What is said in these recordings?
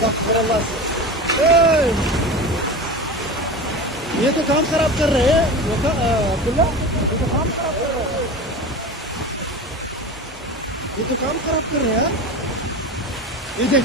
अल्लाह से। ये तो काम खराब कर रहे हैं अब्दुल्ला, ये तो काम खराब कर रहे हैं, ये तो काम खराब कर रहे हैं। ये देख,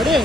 अरे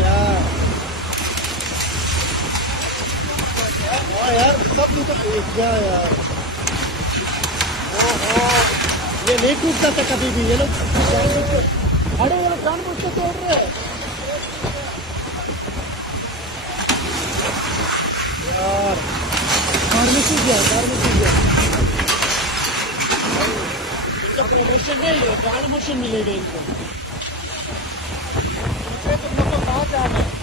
यार यार सब तो क्या यार, ये नहीं टूटता था कभी भी। ये लोग अरे ये लोग जानबूझ के तोड़ रहे हैं यार। कार में सीख गया, इनका प्रमोशन नहीं है, प्रमोशन मिलेगा इनको। तो कहाँ जाना है?